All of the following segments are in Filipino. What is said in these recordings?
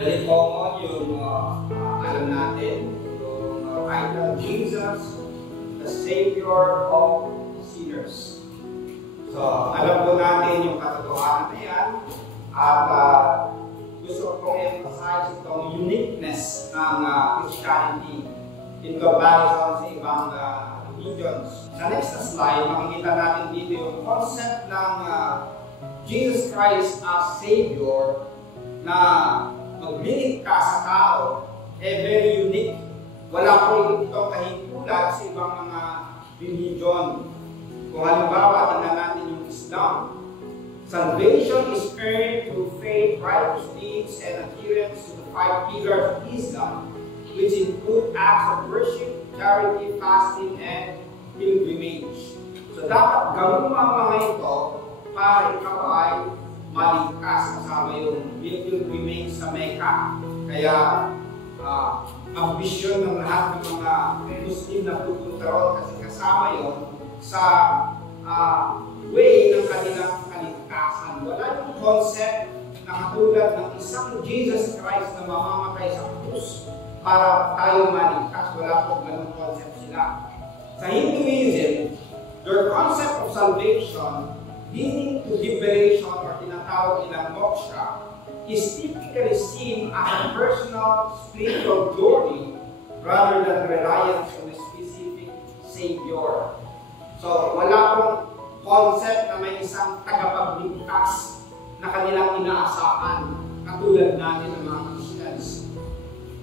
Very common yung alam natin, yung title, Jesus, the Savior of Sinners. So, alam po natin yung katotohanan na yan at gusto kong emphasize itong uniqueness ng Christianity in comparison sa ibang religions. Sa next slide, makikita natin dito yung concept ng Jesus Christ as Savior na magliligtas sa tao, very unique. Wala po itong kahintulad sa ibang mga religion. Kung halimbawa, tingnan natin yung Islam. Salvation is earned through faith, righteous deeds, and adherence to the 5 pillars of Islam, which include acts of worship, charity, fasting, and pilgrimage. So dapat gawin mo ang mga ito para ikaw ay maligtas kasama yung pilgrimage sa Mecca. Kaya ambisyon ng lahat ng mga Muslim na pupunta ron kasi kasama yun sa way ng kanilang kaligtasan. Wala yung concept na katulad ng isang Jesus Christ na mamamatay sa krus para tayo maligtas. Wala po ganung concept sila. Sa Hinduism, their concept of salvation leading to liberation or tinatawag nilang moksha is typically seen as a personal spiritual journey rather than reliance on a specific Savior. So, wala pong concept na may isang tagapagligtas na kanilang inaasahan katulad natin ng mga Christians.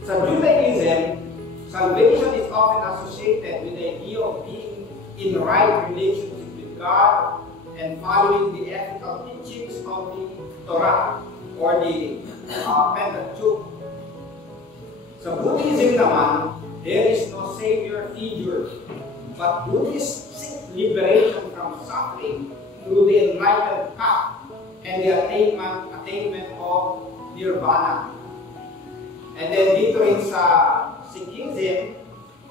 Sa Judaism, salvation is often associated with the idea of being in right relationship with God and following the ethical teachings of the Torah or the Pentateuch. Sa Buddhism naman, there is no savior figure, but Buddhists seek liberation from suffering through the enlightened path and the attainment of nirvana. And then dito rin sa Sikhism,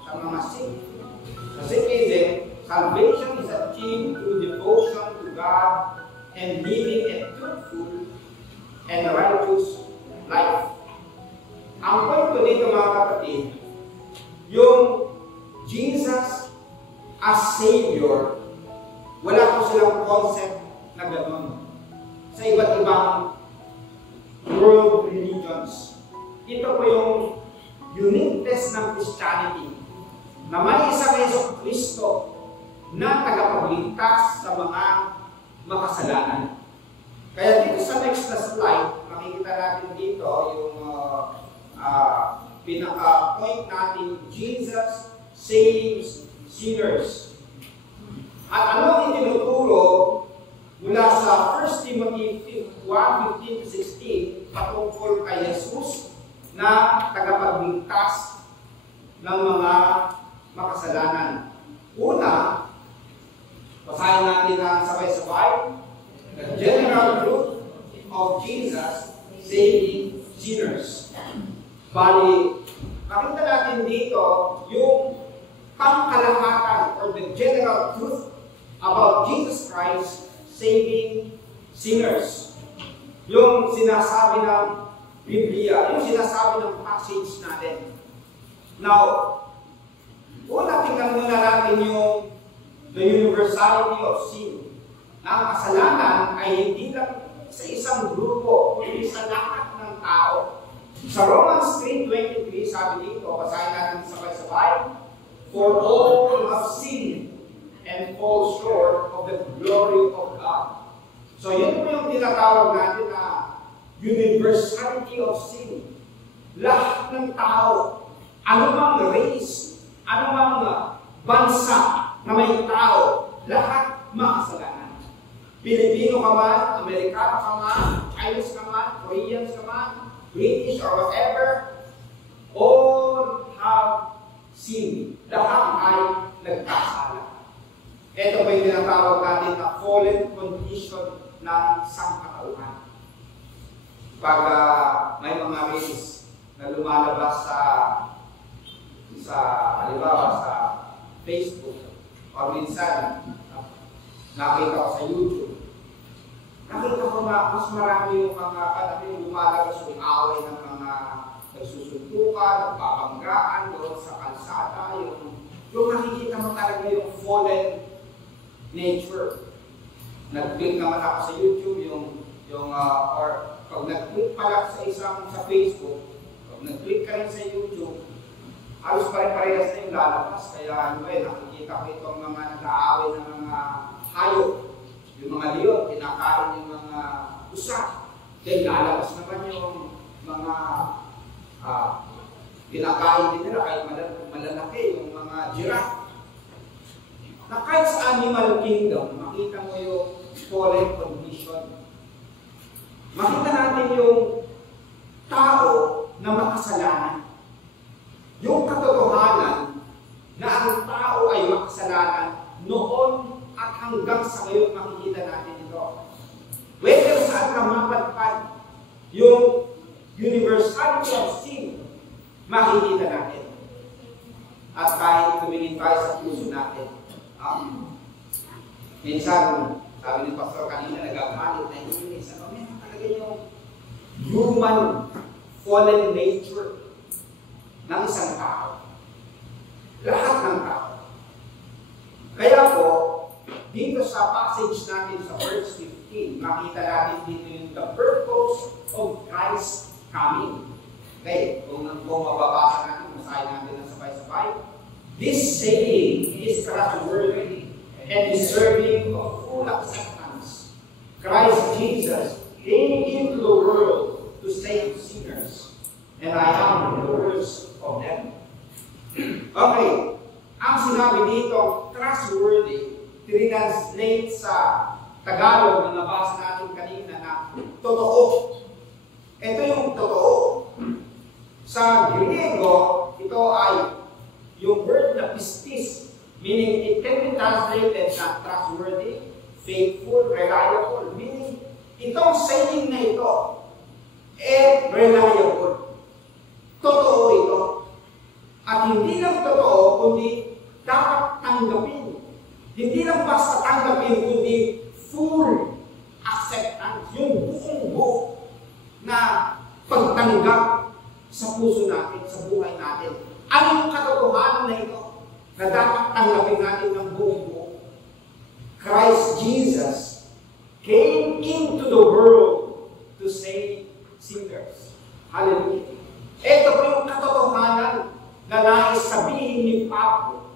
sa mga Sikhism, salvation is achieved through devotion to God and living a truthful and righteous life. Ang point ko dito mga kapatid, yung Jesus as Savior, wala po silang concept na gano'n sa iba't ibang world religions. Ito po yung uniqueness ng Christianity na may isang Hesus Kristo na tagapagligtas sa mga makasalanan. Kaya dito sa next na slide, makikita natin dito yung pinaka-point natin, Jesus saves sinners. At ano ang itinuturo mula sa 1 Timothy 1:15-16 patungkol kay Jesus na tagapagligtas ng mga makasalanan. Una, basahin natin ang sabay-sabay. The general truth of Jesus saving sinners. Bali, makita natin dito yung pangkalahatan or the general truth about Jesus Christ saving sinners. Yung sinasabi ng Biblia, yung sinasabi ng passage natin. Now, una tingnan muna natin yung the universality of sin. Na ang kasalanan ay hindi lang sa isang grupo, kundi sa lahat ng tao. Sa Romans 3:23, sabi dito, basahin natin sabay-sabay, for all have sinned and fall short of the glory of God. So yun po yung tinatawag natin na universality of sin. Lahat ng tao, anumang race, anumang bansa na may tao, lahat makasalanan. Pilipino ka man, Amerikano ka man, Chinese ka man, Koreans ka man, British or whatever, all have sinned. Lahat ay nagkasala. Ito pa yung tinatawag natin na fallen condition ng sangkatauhan. Pag may mga race na lumalabas sa halimbawa sa Facebook o minsan nakita ko sa YouTube, nakita ko na mas marami yung mga lumalabas yung away ng mga nagsusuntukan, nagpapanggaan doon sa kalsada, yung nakikita mo talaga yung fallen nature. Nag-click naman ako sa YouTube, or pag nag-click pala sa Facebook, pag nag-click ka rin sa YouTube, halos pare-parehas na yung lalabas. Kaya nakikita ko itong mga nag-aaway ng mga hayop, yung mga leon, kinakain yung mga usa. Then lalabas naman yung mga kinakain din nila kahit malalaki, yung mga giraffe. Na kahit sa animal kingdom, makita mo yung fallen condition. Makita natin yung tao na makasalanan. Yung katotohanan na ang tao ay makasalanan noon at hanggang sa ngayon makikita natin ito. Whether saan ka mapadpad, yung universality of sin, makikita natin. At kahit tumingin tayo sa puso natin, minsan, sabi ni Pastor kanina, nagagalit na inis. Meron talaga yung human fallen nature ng isang tao. Lahat ng tao. Kaya po, dito sa passage natin sa verse 15, makita natin dito yung the purpose of Christ's coming. Okay, kung mababasa natin, masahin natin ng sabay-sabay. This saying is trustworthy and deserving of full acceptance. Christ Jesus came into the world to save sinners, and I am the worst of them. Okay, ang sinabi dito, trustworthy, tinranslate sa Tagalog na nabasa natin kanina na totoo. Ito yung totoo. Sa Griego, ito ay yung word na pistis, meaning it can be translated na trustworthy, faithful, reliable, meaning itong saying na ito, reliable. Totoo ito. At hindi lang totoo, kundi dapat tanggapin. Hindi lang basta tanggapin, kundi full acceptance, yung buong-buo na pagtanggap sa puso natin, sa buhay natin. Ano yung katotohanan na ito na dapat tanggapin natin ng buong-buo? Christ Jesus came into the world to save sinners. Hallelujah. Ito po yung katotohanan na nais sabihin ni Pablo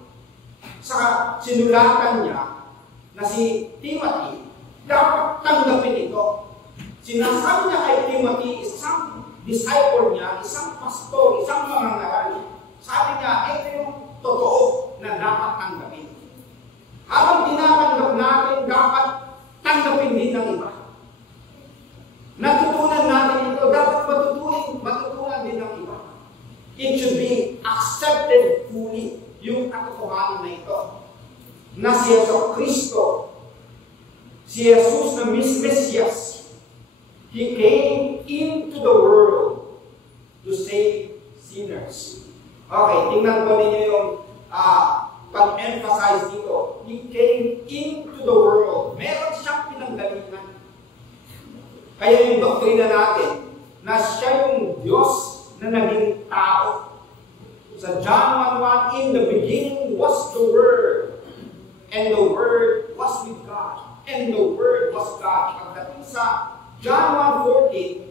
sa sinulatan niya na si Timothy. Dapat tanggapin ito. Sinasabi niya kay Timothy, isang disciple niya, isang pastor, isang mangangaral. Sabi niya, ito yung totoo na dapat tanggapin. Habang tinatanggap natin, dapat tanggapin din ng iba. Natutunan natin ito, dapat matutunan din ng iba. It should be accepted fully, yung katotohanan na ito. Na si Yesu Kristo, si Jesus na Mesias, He came into the world to save sinners. Okay, tingnan po ninyo yung pag-emphasize dito. He came into the world. Meron siyang pinanggalingan. Kaya yung doktrina natin, na siya yung Diyos na naging tao. Sa John 1:1, in the beginning was the Word, and the Word was with God, and the Word was God. Pagdating sa John 1:14,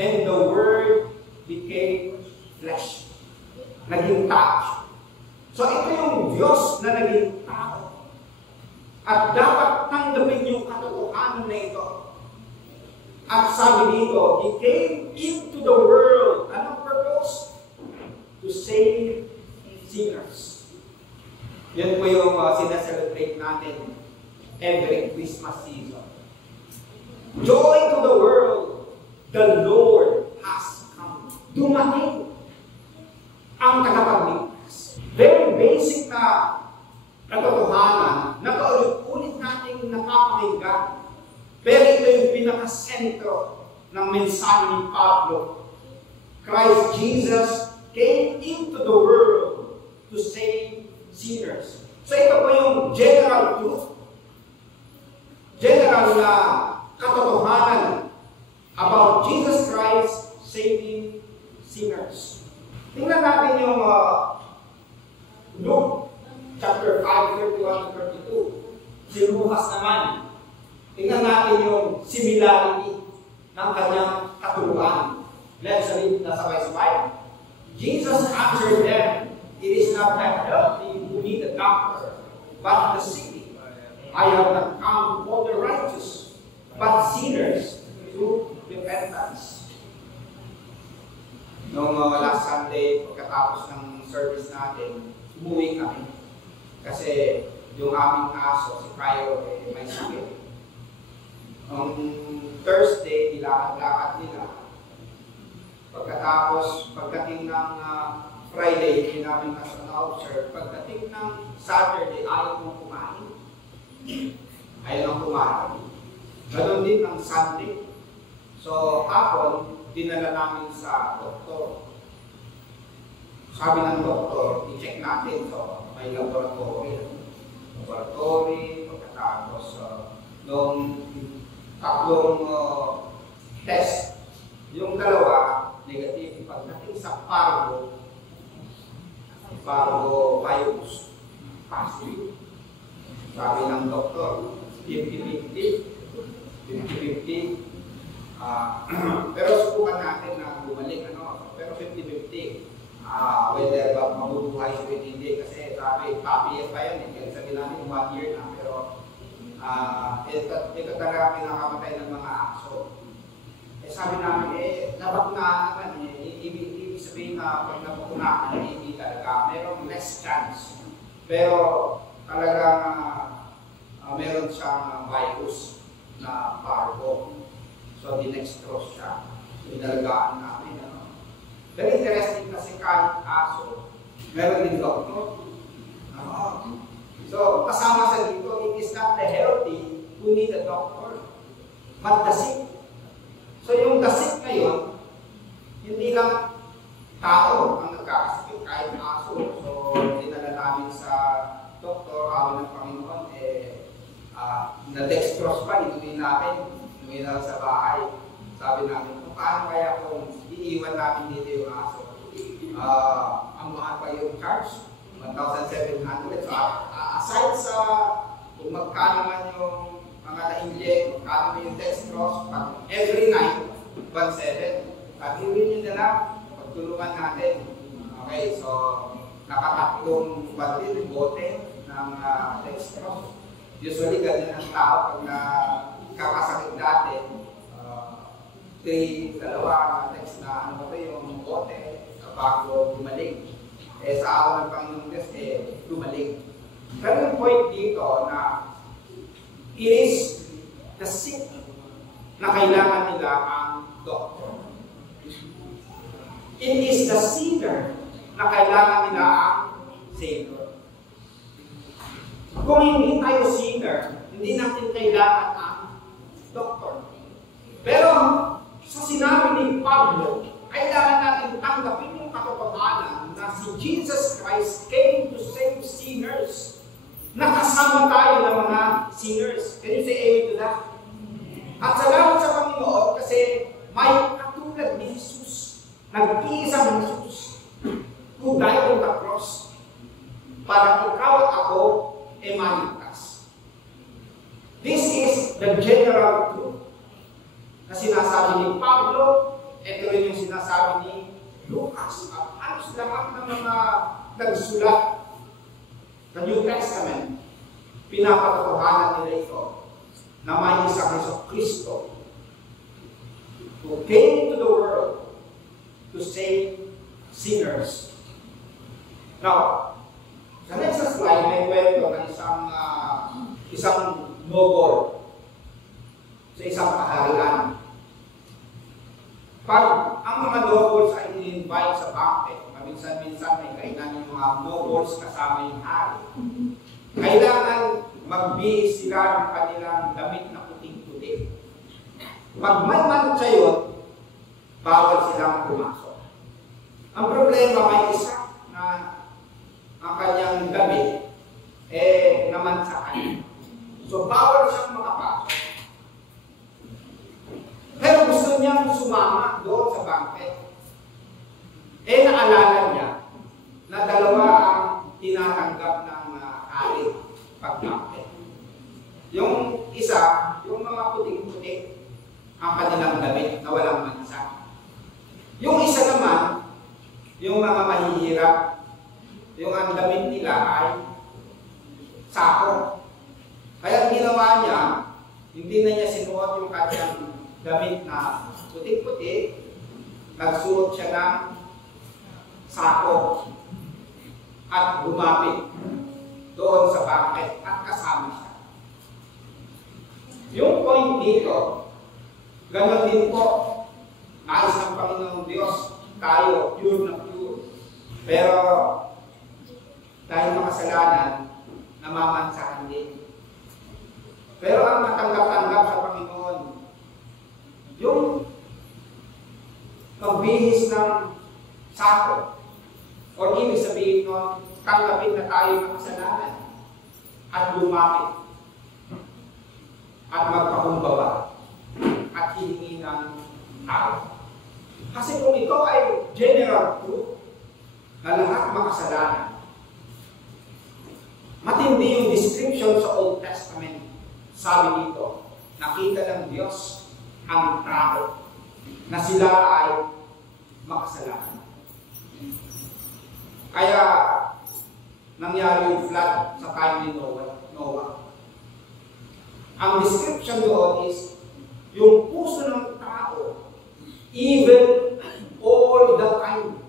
and the Word became flesh. Naging tao. So ito yung Diyos na naging tao. At dapat tanggapin yung katotohanan na ito. At sabi dito, He came into the world. Anong purpose? To save sinners. Yan po yung sinaselebrate natin every Christmas season. Joy to the world, the Lord has come. Dumating ang tagapagligtas. Very basic na katotohanan na paulit-ulit nating napapakinggan. Pero ito yung pinaka-sentro ng mensahe ni Pablo. Christ Jesus came into the world to save sinners. So ito po yung general truth. General na katotohanan about Jesus Christ saving sinners. Tingnan natin yung Luke chapter 5, 31-32. Si Lucas naman. Tingnan natin yung similarity ng kanyang katuluan. Let's read na sabay-sabay. Jesus answered them, "It is not the healthy who need a doctor, but the sick. I have not come for the righteous, but sinners to repentance." Noong last Sunday, pagkatapos ng service natin, umuwi kami. Kasi yung aming aso, si Kyle, may sakit. Thursday, nilakad-lakad nila. Pagdating ng Friday, hindi namin nasa na-observe. Pagdating ng Saturday, ayaw nang kumain. Ganon din ng Sunday. So, hapon, dinala namin sa doktor. Sabi ng doktor, i-check natin. So, may laboratory. Pagkatapos, nung tatlong test, yung dalawa, negative. Pagdating sa parvovirus, positive. Sabi ng doktor, 50-50. Pero subukan natin na bumalik, pero 50-50. Whether ba mabubuhay siya o hindi, kasi sabi, papi pa yan, kasi sabi namin 1 year na, pero ito talaga pinakamatay ng mga aso. Sabi namin, dapat na naman, ibig sabihin na pag napupunakan, hindi talaga, merong less chance. Pero talagang meron siyang virus na parvo. So, dinextrose siya. So, inalagaan namin. Very interesting kasi kahit aso, meron din doktor. So, kasama sa dito, it is not the healthy who need a doctor, but the sick. So, yung the sick ngayon, hindi lang tao ang nagkakasakit, kahit aso. So, dinala namin sa doktor, amin ng Panginoon, na-dextrose pa, inuwi natin. Inuwi na sa bahay. Sabi namin, paano kaya kung iiwan namin dito yung aso? Ang mahal pa yung charge, 1,700. So, aside sa kung magkano man yung mga na-inject, magkano yung dextrose, every night, 1,700. Pag-iwin nyo na lang, pagtulungan natin. Okay, so, nakatatlong bote ng dextrose. Usually, ganyan ang tao pag kakasakit dati. Dalawa text na yung bote bago bumalik. Sa awa ng Panginoon Diyos, bumalik. Pero yung point dito na it is the sick na kailangan nila ang doktor. It is the sinner na kailangan nila ang Savior. Kung hindi tayo sinner, hindi natin kailangan ang doktor. Pero sa sinabi ni Pablo, kailangan natin tanggapin yung katotohanan na si Jesus Christ came to save sinners. Nakasama tayo ng mga sinners. Can you say amen to that? At salamat sa Panginoon kasi may katulad ni Jesus. Nag-iisang Jesus who died on the cross para ikaw at ako maligtas. This is the general truth na sinasabi ni Pablo, ito rin yung sinasabi ni Lucas. At halos lahat ng mga nagsulat sa New Testament, pinapatotohanan nila ito na may isang Kristo who came into the world to save sinners. Now, sa next slide, may kwento ng isang noble sa isang kaharian. Pag ang mga nobles ay in-invite sa banquet, minsan-minsan may kainan yung mga nobles kasama yung hari. Kailangan magbihis sila ng kanilang damit na puting-puti. Pag may mancha yun, bawal silang pumasok. Ang problema, may isa na ang kanyang damit, naman sa kanya. So, bawal siyang makapasok. gusto niyang sumama doon sa banquet. Eh, naalala niya na dalawa ang tinatanggap ng hari pag-banquet. Yung isa, yung mga puting-puti, ang kanilang damit na walang mansa. Yung isa naman, yung mga mahihirap, yung ang damit nila ay sako. Kaya ginawa niya, hindi na niya sinuot yung kanyang damit na puting-puti, nagsuot siya ng sako at gumamit doon sa banquet at kasama siya. Yung point dito, ganoon din po, nais ng Panginoong Diyos, tayo, pure na pure. Pero, dahil makasalanan, namamansahan din. Pero ang matanggap-tanggap sa Panginoon, yung magbihis ng sako, o ibig sabihin nun, tanggapin na tayo makasalanan at lumapit at magpakumbaba at hihingi ng tao. Kasi kung ito ay general truth na lahat makasalanan, matindi yung description sa Old Testament. Sabi dito, nakita ng Diyos ang tao na sila ay makasalanan. Kaya nangyari yung flood sa time ni Noah. Ang description doon is yung puso ng tao, even all the time.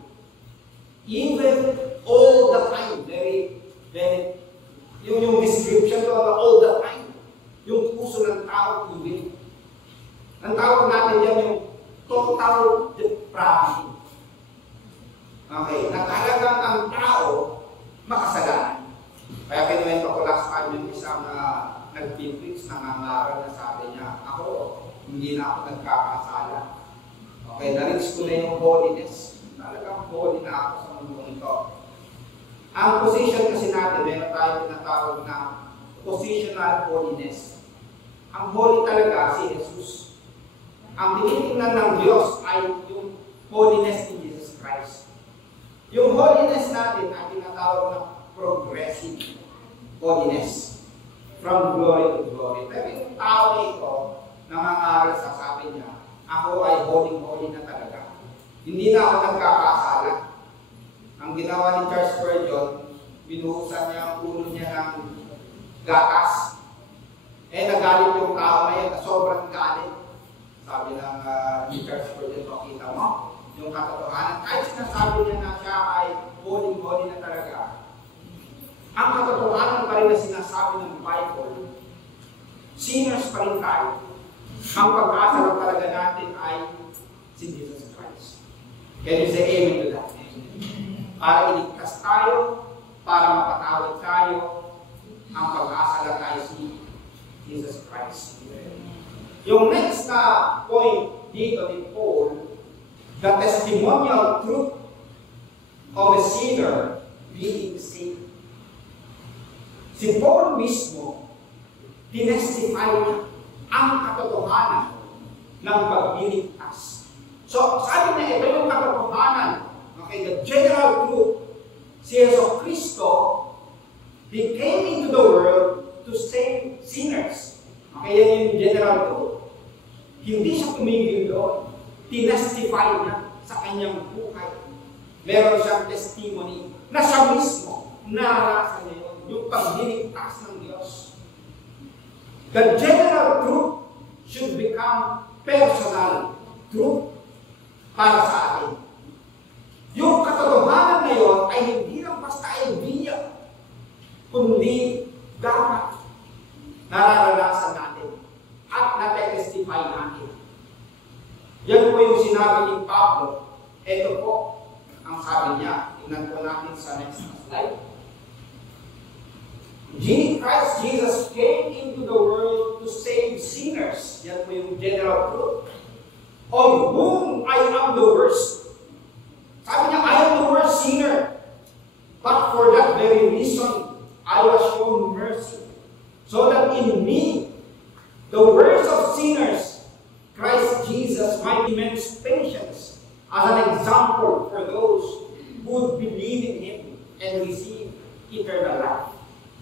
Even all the time. Very, yung description doon na all the time. Yung puso ng tao, even. Ang tawag natin yan yung total depravity. Okay, na talagang ang tao makasalanan. Kaya kinuwento ko last time yung isang nag-pinfix na nangaral na sabi niya, ako, hindi na ako nagkakasala. Okay, na-reach ko na yung holiness. Talagang holy na ako sa mundong ito. Ang position kasi natin, meron tayo tinatawag na positional holiness. Ang holy talaga si Jesus. Ang tinitingnan ng Diyos ay yung holiness ni Jesus Christ. Yung holiness natin ay tinatawag na progressive holiness. From glory to glory. Pero yung tao na ito, nangangaral sa sabi niya, ako ay holy na talaga. Hindi na ako nagkakasala. Ang ginawa ni Charles Spurgeon, binuhusan niya ang ulo niya ng gatas. Eh, nagalit yung tao na yun, sobrang galit. Sabi ng ni Charles Spurgeon, makita mo, yung katotohanan, kahit sinasabi niya na siya ay holy na talaga, ang katotohanan pa rin na sinasabi ng Bible, sinners pa rin tayo. Ang pag-asa na talaga natin ay si Jesus Christ. Can you say amen to that? Para iligtas tayo, para mapatawad tayo, ang pag-asa lang ay si Jesus Christ. Yung next na point dito ni Paul, the testimonial truth of a sinner being saved. Si Paul mismo, tinestify niya ang katotohanan ng pagliligtas. So, sabi niya, ito yung katotohanan. Okay, the general truth. Si Yesu Cristo, He came into the world to save sinners. Okay, yan yung general truth. Hindi siya tumigil doon. Tinestify niya sa kanyang buhay. Meron siyang testimony na siya mismo naranasan niya yung pagliligtas ng Diyos. The general truth should become personal truth para sa atin. Yung katotohanan na yun ay hindi lang basta idea, kundi dapat nararanasan natin at natetestify natin. Yan po yung sinabi ni Pablo. Ito po ang sabi niya. Tingnan po natin sa next slide. Christ Jesus came into the world to save sinners. Yan po yung general truth. Of whom I am the worst. Sabi niya, I am the worst sinner. But for that very reason, I was shown mercy. So that in me, the worst of sinners, Christ Jesus might immense patience as an example for those who believe in Him and receive eternal life.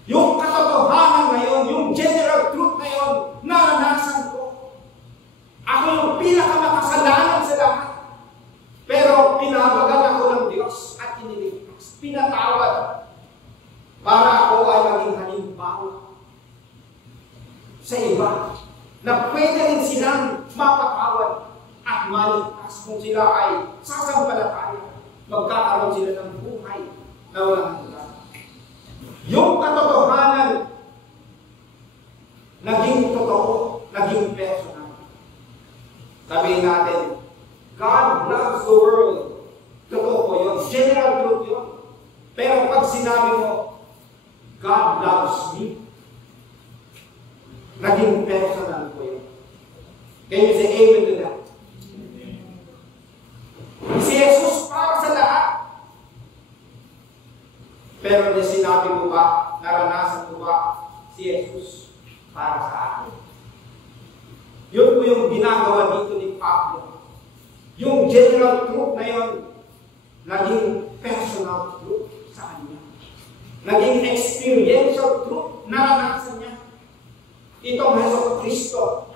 Yung katotohanan na yun, yung general truth na yun, naranasan ko. Ako yung pinakamakasalanan sa lahat. Pero pinahabagan ako ng Diyos at iniligtas, pinatawad para ako ay maging halimbawa sa iba na pwede rin silang mapatawad at maligtas kung sila ay sasampalataya, magkakaroon sila ng buhay na walang hanggan. Yung katotohanan naging totoo, naging personal. Sabihin natin, God loves the world. Totoo po yun. General truth yun. Pero pag sinabi mo, God loves me, naging personal po yun. Can you say amen to that? Si Jesus para sa lahat. Pero sinabi mo ba, naranasan mo ba si Jesus para sa akin? Yun po yung ginagawa dito ni Pablo. Yung general truth na yun, naging personal truth sa kanya. Naging experiential truth, naranasan niya. Itong Jesucristo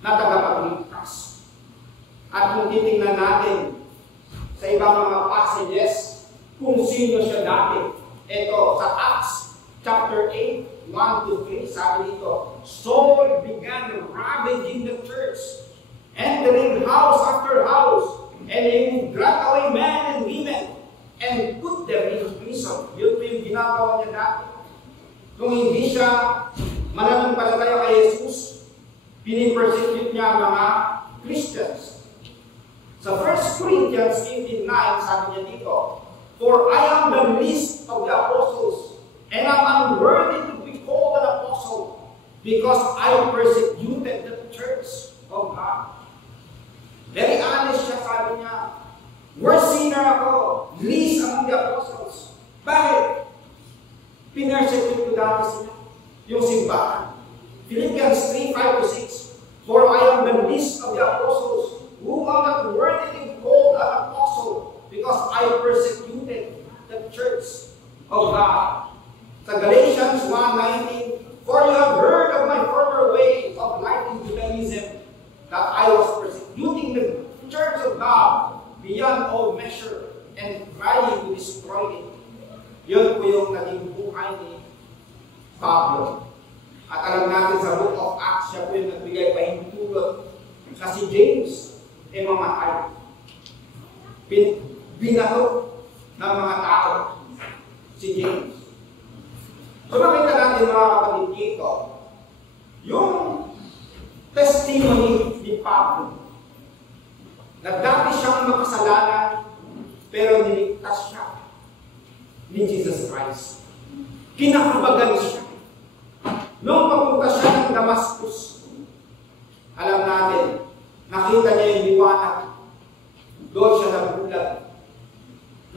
na tagapagligtas. At kung titingnan natin sa ibang mga passages, kung sino siya dati. Ito, sa Acts chapter 8, 1-3, sabi dito, Saul began ravaging the church, entering house after house, and he would drag away men and women, and put them into prison. Yun po yung ginagawa niya dati. Kung hindi siya mananampalataya kay Jesus, pinipersecute niya mga Christians. Sa 1 Corinthians 18:9, sabi niya dito, For I am the least of the apostles, and I am unworthy to be called an apostle, because I persecuted the church of God. Very honest siya, sabi niya, worst sinner ako, least among the apostles. Bakit? Pinersecute ko dati sila, yung simbahan. Philippians 3:5-6, For I am the least of the apostles, who am not worthy to be called an apostle, because I persecuted the church of God. Sa Galatians 1:19, For you have heard of my former way of life in Judaism, that I was persecuting the church of God beyond all measure and trying to destroy it. Yun po yung naging buhay ni Pablo. At alam natin sa book of Acts, siya po yung nagbigay pahintulot kasi James ay mamatay. Binato ng mga tao si James. So makita natin mga kapatid dito, yung testimony ni Pablo na dati siyang makasalanan pero niligtas siya ni Jesus Christ. Kinakabagan siya. Nung papunta siya ng Damascus, alam natin, nakita niya yung liwanag. Doon siya nagulat.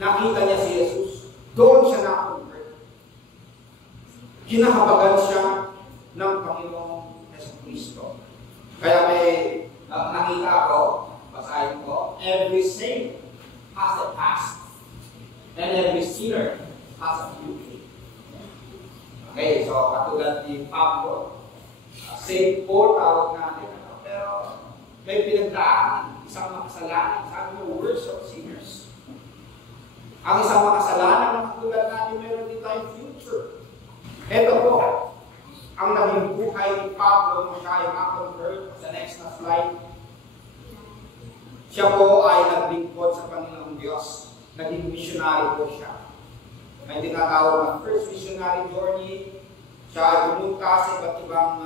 Nakita niya si Jesus. Doon siya na-convert. Kinakabagan siya ng Panginoong Jesucristo. Kaya may nakita ako, basahin ko, every saint has a past, and every sinner has a future. Okay, so katulad ni Pablo, Saint Paul tawag natin, pero may pinagdaan, isang makasalanan, sabi mo, worst of sinners. Ang isang makasalanan na katulad natin, meron din tayong future. Ito po, ang naging buhay ni Pablo nung siya ay ma-convert. Sa next na slide. Siya po ay naglingkod sa Panginoong Diyos. Naging missionary po siya. May tinatawag na first missionary journey. Siya ay pumunta sa iba't ibang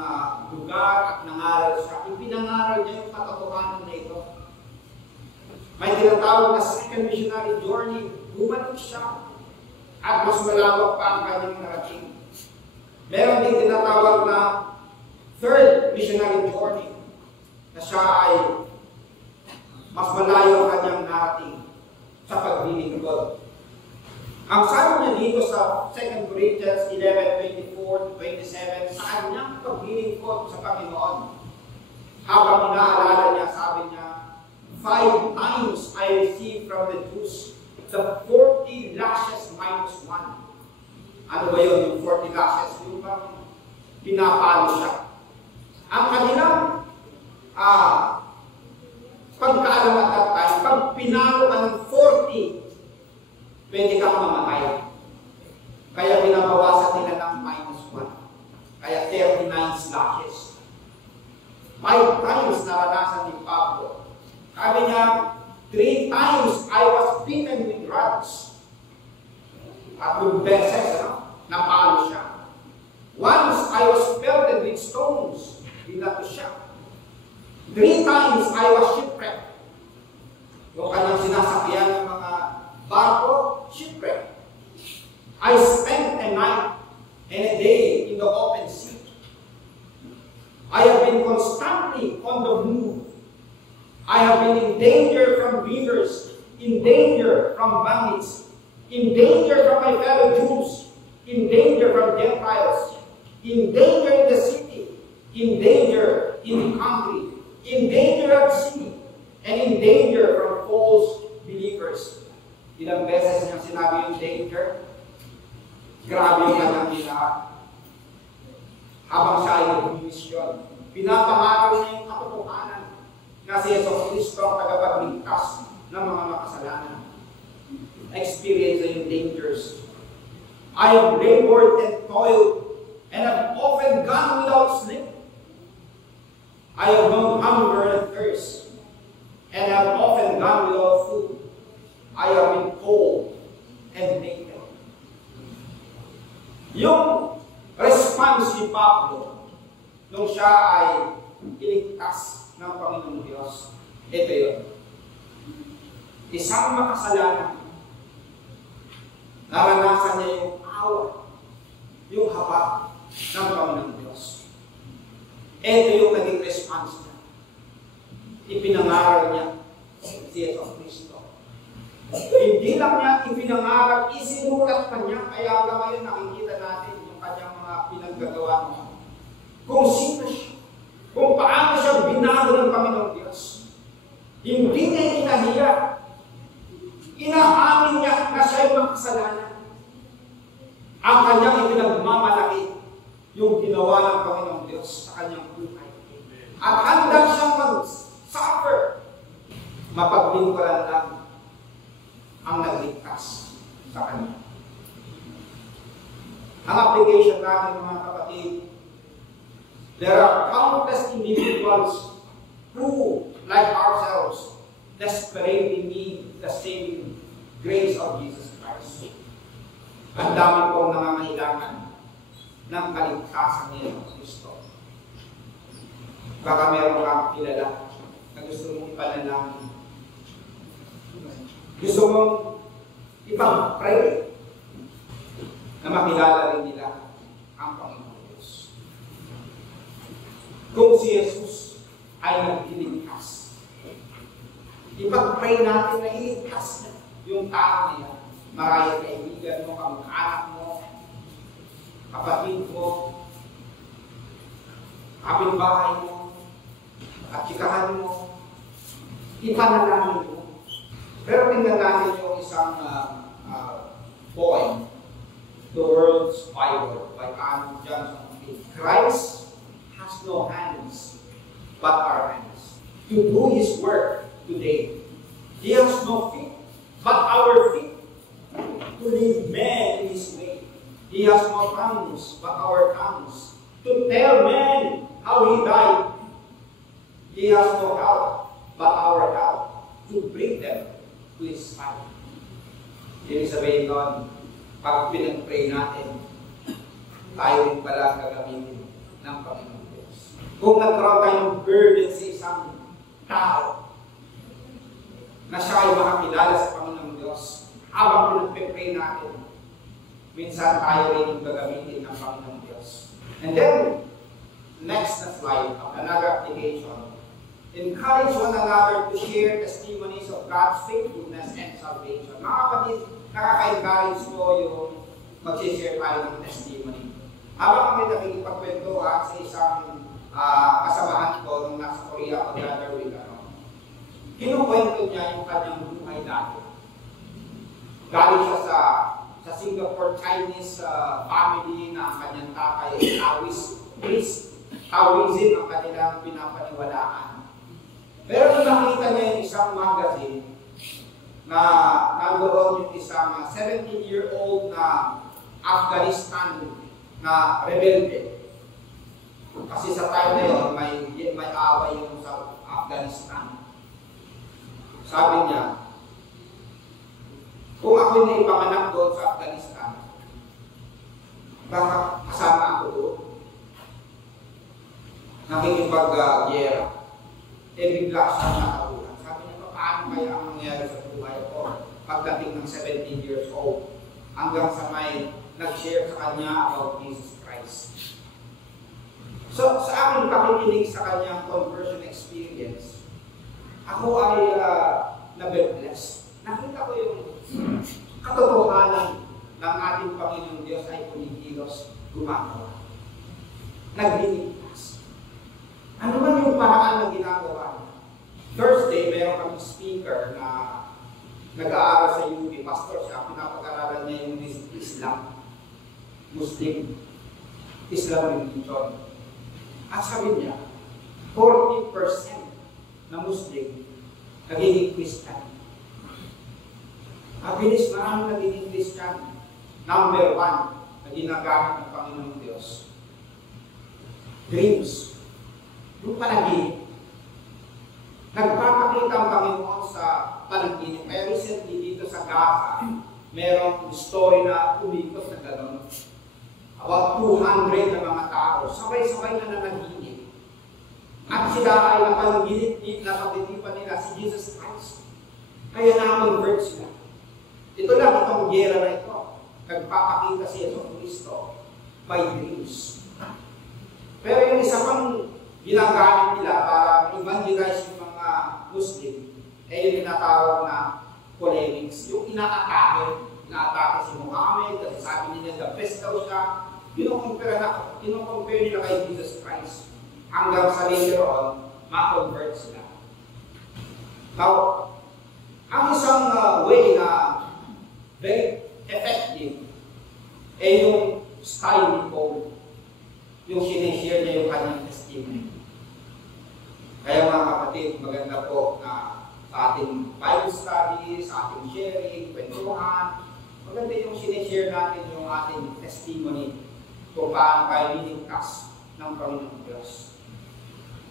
lugar at nangaral siya. Ipinangaral niya yung katotohanan na ito. May tinatawag na second missionary journey. Bumalik siya. At mas malawak pa ang kanyang narating. Meron din tinatawag na third missionary journey na siya ay mas malayo ang kanyang narating sa paglilingkod. Ang sabi niya dito sa 2 Corinthians 11:24-27, sa kanyang paglilingkod sa Panginoon, habang inaalala niya, sabi niya, 5 times I received from the Jews the 40 lashes minus 1. Ano ba yun, yung 40 lashes? Yung bang pinapalo siya. Ang kanilang pagkaalam at that time, pag pinalo ka ng 40, pwede kang mamatay. Kaya binabawasan nila ng minus 1. Kaya 39 lashes. 5 times naranasan ni Pablo. Sabi niya, 3 times I was beaten with rods. 3 beses, napalo siya. Once I was pelted with stones. Binato siya. 3 times I was shipwrecked. Yung kanyang sinasakyan ng mga barko, shipwreck. I spent a night and a day in the open sea. I have been constantly on the move. I have been in danger from rivers, in danger from bandits, in danger from my fellow Jews, in danger from Gentiles, in danger in the city, in danger in the country, in danger at sea, and in danger from false believers. Ilang beses niya sinabi yung danger? Grabe yung kanyang ginawa. Habang siya ay nag-mission, pinapangaraw niya yung katotohanan na si Jesus Cristo ang tagapagligtas ng mga makasalanan. Experience yung dangers. I have labored and toiled and have often gone without sleep. I have known hunger and thirst and have often gone without food. I have been cold and naked. Yung response ni Pablo nung siya ay iligtas ng Panginoong Diyos, ito yun. Isang makasalanan, naranasan niya yung awa, yung haba ng Panginoong Diyos. Ito yung naging response niya. Ipinangaral niya si Jesus Cristo. Hindi lang niya ipinangaral, isinulat pa niya, kaya hanggang ngayon nakikita natin yung kanyang mga pinaggagawa niya. Kung sino siya, kung paano siya binago ng Panginoong Diyos. Hindi niya inahiya. Inaamin niya na siya yung makasalanan. Ang kanyang ipinagmamalaki yung ginawa ng Panginoong Diyos sa kanyang buhay. At handa siyang mag-suffer. Mapaglingkuran lang ang nagligtas sa kanya. Ang application natin, mga kapatid, there are countless individuals who, like ourselves, desperately need the saving grace of Jesus Christ. Ang dami pong nangangailangan ng kaligtasan ni Jesus Cristo. Baka meron kang kilala na gusto mong ipanalangin. Gusto mong ipag-pray na makilala rin nila ang Panginoon Diyos. Kung si Jesus ay nagdiligtas, ipag-pray natin na iligtas na yung tao niya. Marayang kaibigan mo, kamag-anak mo, kapatid mo, kapitbahay mo, at chikahan mo, ipanalangin mo. Pero tingnan natin yung isang poem, The World's Bible, by Anne Johnson. Christ has no hands but our hands to do His work today. He has no feet but our feet to lead men in His way. He has no tongues but our tongues to tell men how He died. He has no help but our help to bring them to His side. Ibig sabihin nun, pag pinag-pray natin, tayo rin pala gagamitin ng Panginoon Diyos. Kung nagkaroon tayo ng burden sa isang tao, na siya ay makakilala sa Panginoon Diyos, habang pinag-pray natin, minsan tayo rin yung gagamitin ng Panginoon Diyos. And then, next na slide, another application. Encourage one another to share testimonies of God's faithfulness and salvation. Mga kapatid, nakaka-encourage ko yung mag-share tayo ng testimony. Habang kami nakikipagkwentuhan sa isang kasamahan ko nung nasa Korea o the other way around, kinukwento kwento niya yung kanyang buhay dati. Galing siya sa Singapore Chinese family na ang kanyang tatay ay Taoist priest. Taoism ang kanilang pinapaniwalaan. Pero nung nakita niya yung isang magazine na nandoon yung isang 17-year-old na Afghanistan na rebelde. Kasi sa time na yun, may away yung sa Afghanistan. Sabi niya, kung ako na ipanganak doon sa Afghanistan, baka kasama ako doon. Nakikipag-gyera. Bigla siya nakaulan. Sabi niya, paano kaya ang nangyari sa buhay ko pagdating ng 17 years old? Hanggang sa may nag-share sa kanya about Jesus Christ. So, sa aking pakikinig sa kanyang conversion experience, ako ay na-bless. Nakita ko yung katotohanan ng ating Panginoong Diyos ay kumikilos, gumagawa. Nagliligtas. Ano man yung paraan na ginagawa niya? Thursday, meron kami speaker na nag-aaral sa UP, pastor siya, pinapag-aralan niya yung Islam, Muslim, Islam religion. At sabi niya, 40% na Muslim nagiging Christian. Mabilis maraming nagiging Christian. Number 1 na ginagamit ng Panginoong Diyos. Dreams. Yung panaginip. Nagpapakita ang Panginoon sa panaginip. Kaya recently dito sa Gaza, merong story na umikot na gano'n. About 200 na mga tao, sabay-sabay na nanaginip. At sila ay napagtitipan nila si Jesus Christ. Kaya na-convert sila. Ito lang itong gera na ito. Nagpapakita si Jesus Cristo by dreams. Pero yung isa pang ginagamit nila para evangelize yung mga Muslim, ay yung tinatawag na polemics. Yung inaatake si Muhammad, kasi sabi nila the best daw siya, kinukompare nila kay Jesus Christ. Hanggang sa later on, ma-convert sila. Now, ang isang way na very effective ay yung style ni Paul. Yung sinishare niya yung kanyang testimony. Kaya mga kapatid, maganda po na sa ating Bible study, sa ating sharing, kwentuhan, maganda yung sinishare natin yung ating testimony kung paano tayo niligtas ng Panginoong Diyos.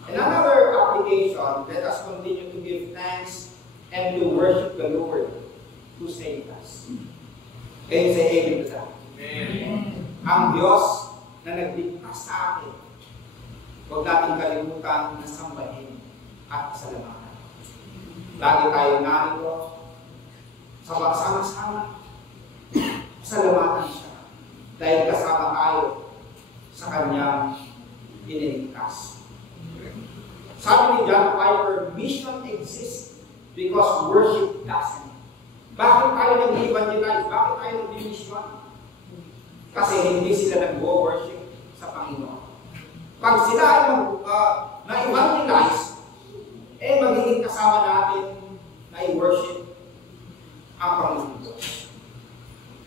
And another application, let us continue to give thanks and to worship the Lord who saved us. Can you say amen to that? Amen. Ang Diyos na nagligtas sa atin, huwag natin kalimutan na sambahin at salamatan. Lagi tayo narito, sama-sama, salamatan siya. Dahil kasama tayo sa kanyang iniligtas. Sabi ni John Piper, mission exists because worship doesn't. Bakit tayo nag-evangelize? Bakit tayo nag-mission? Kasi hindi sila nag-worship sa Panginoon. Pag sila ay na-evangelize, magiging kasama natin na i-worship ang Panginoon Diyos.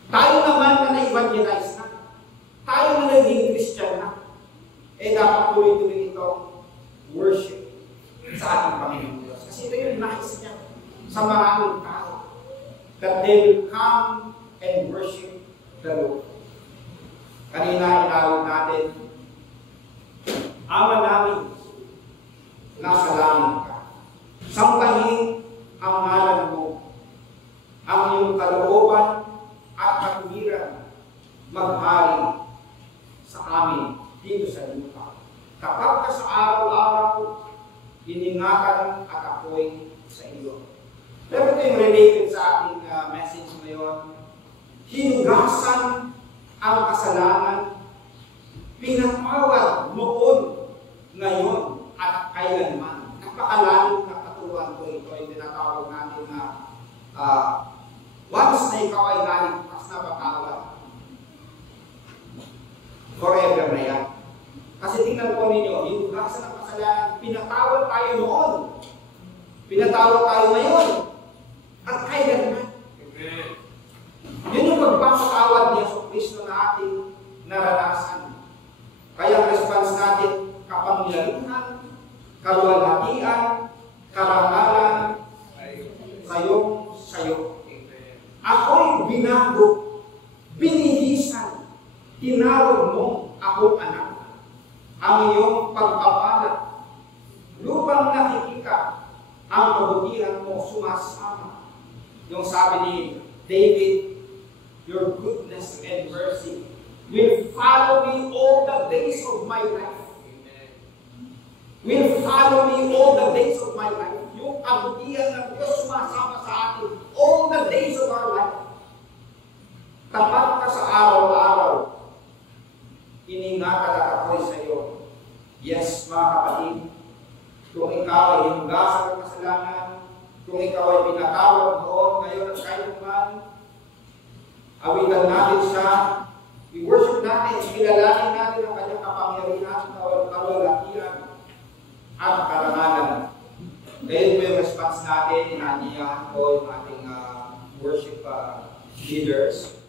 Tayo naman na na-evangelize na, tayo na naging Christian na, dapat tuloy-tuloy itong worship sa ating Panginoon Diyos. Kasi ito yung nais niya sa maraming tao, that they will come and worship the Lord. Kanina inawag natin, Ama namin, nasa langit ka. Sambahin ang ngalan mo, ang iyong kalooban at katwiran maghari sa amin dito sa lupa. Kapag ka sa araw-araw, iningatan at ako'y sa iyo. Pero ito yung related sa ating message ngayon. Hinugasan ang kasalanan, pinatawad noon, ngayon, at kailanman. Napakalalim na katuluan ko ito ay tinatawag natin na once na ikaw ay naligtas na patawad, forever na yan. Kasi tingnan po ninyo, hinugasan ang kasalanan, pinatawad tayo noon. Pinatawag tayo ngayon. At kailanman. Yun yung pagpapatawad ni Yesu Kristo na ating naranasan. Kaya ang response natin, kapangyarihan, kaluwalhatian, karangalan, sayo. Ako'y binago, binihisan, tinawag mo akong anak. Ang iyong pagpapala, lupang nakikita, ang kabutihan mo sumasama. Yung sabi ni David, your goodness and mercy will follow me all the days of my life. Will follow me all the days of my life. Yung kabutihan ng Diyos sumasama sa atin all the days of our life. Tapat ka sa araw-araw. Iningatan at ako'y sa iyo. Yes, mga kapatid, kung ikaw ay hinugasan ng kasalanan, kung ikaw ay pinatawad noon, ngayon at kailanman, awitan natin siya, i-worship natin, kilalanin natin ang kanyang kapangyarihan, kaluwalhatian, at karangalan. Ngayon po yung response natin, inaniyahan ko yung ating worship leaders.